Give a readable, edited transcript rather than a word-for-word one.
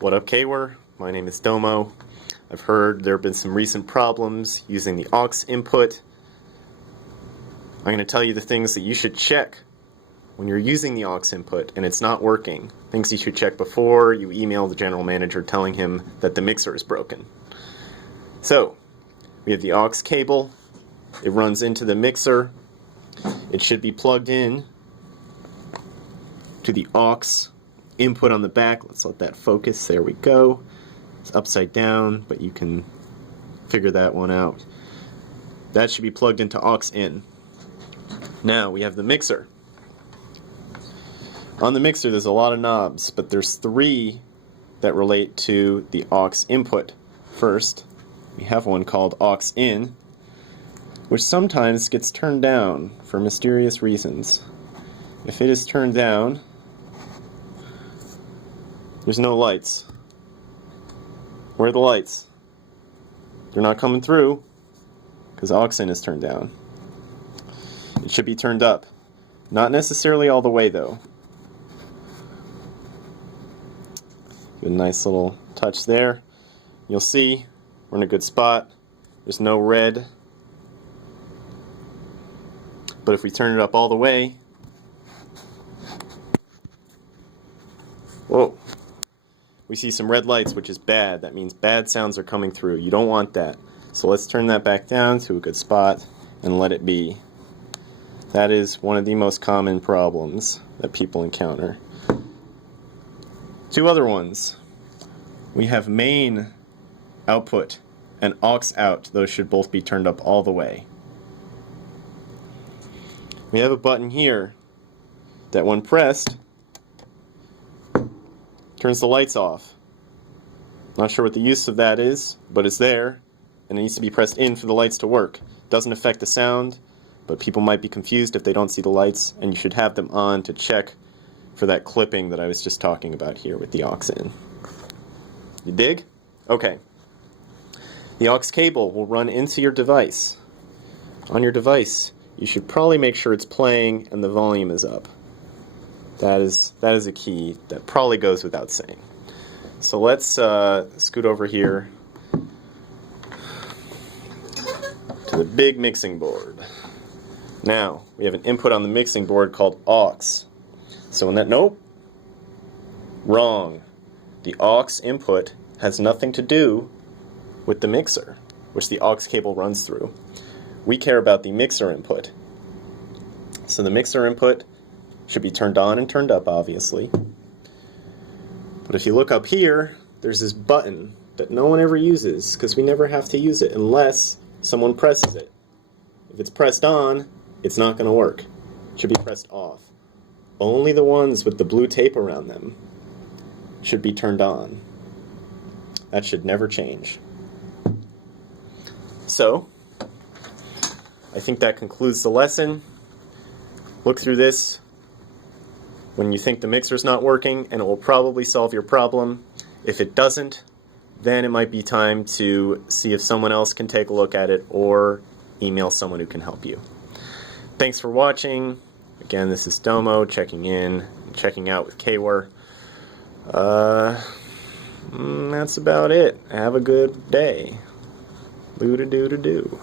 What up, KWUR? My name is Domo. I've heard there have been some recent problems using the aux input. I'm going to tell you the things that you should check when you're using the aux input and it's not working. Things you should check before you email the general manager telling him that the mixer is broken. So, we have the aux cable. It runs into the mixer. It should be plugged in to the aux input on the back. Let's let that focus. There we go. It's upside down, but you can figure that one out. That should be plugged into aux in. Now we have the mixer. On the mixer there's a lot of knobs, but there's 3 that relate to the aux input. First, we have one called aux in, which sometimes gets turned down for mysterious reasons. If it is turned down, there's no lights. Where are the lights? They're not coming through because aux in is turned down. It should be turned up. Not necessarily all the way though. Give a nice little touch there. You'll see we're in a good spot. There's no red. But if we turn it up all the way, whoa, we see some red lights, which is bad. That means bad sounds are coming through. You don't want that. So let's turn that back down to a good spot and let it be. That is one of the most common problems that people encounter. 2 other ones. We have main output and aux out. Those should both be turned up all the way. We have a button here that when pressed turns the lights off. Not sure what the use of that is, but it's there and it needs to be pressed in for the lights to work. Doesn't affect the sound, but people might be confused if they don't see the lights, and you should have them on to check for that clipping that I was just talking about here with the aux in. You dig? Okay. The aux cable will run into your device. On your device, you should probably make sure it's playing and the volume is up. That is a key that probably goes without saying. So let's scoot over here to the big mixing board. Now, we have an input on the mixing board called aux. So in that, nope, wrong. The aux input has nothing to do with the mixer, which the aux cable runs through. We care about the mixer input. So the mixer input should be turned on and turned up, obviously. But if you look up here, there's this button that no one ever uses because we never have to use it unless someone presses it. If it's pressed on, it's not going to work. It should be pressed off. Only the ones with the blue tape around them should be turned on. That should never change. So, I think that concludes the lesson. Look through this when you think the mixer's not working, and it will probably solve your problem. If it doesn't, then it might be time to see if someone else can take a look at it or email someone who can help you. Thanks for watching. Again, this is Domo checking in, checking out with KWUR. That's about it. Have a good day. Doo-doo-doo-doo-doo.